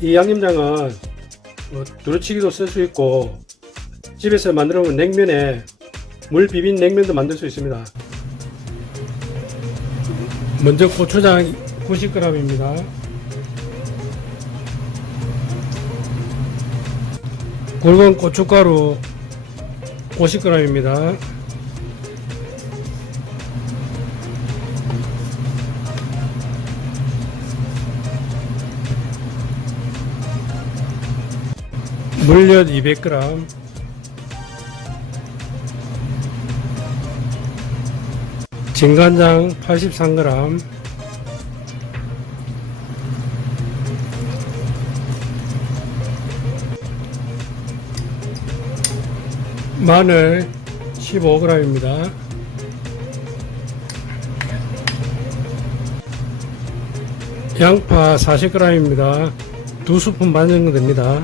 이 양념장은 뭐 두루치기도 쓸 수 있고 집에서 만들어 놓은 냉면에 물 비빈 냉면도 만들 수 있습니다. 먼저 고추장 90g입니다. 굵은 고춧가루 50g입니다. 물엿 200g 진간장 83g 마늘 15g입니다. 양파 40g입니다. 두 스푼 반 정도 됩니다.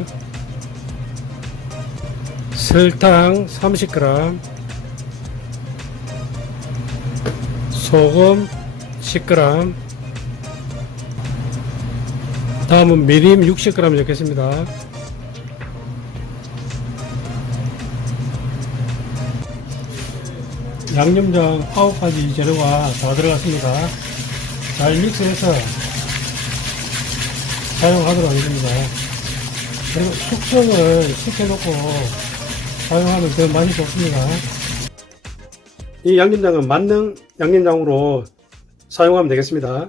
설탕 30g, 소금 10g, 다음은 미림 60g 넣겠습니다. 양념장 9가지 재료가 다 들어갔습니다. 잘 믹스해서 사용하도록 하겠습니다. 그리고 숙성을 시켜놓고 사용하면 더 맛이 좋습니다. 이 양념장은 만능 양념장으로 사용하면 되겠습니다.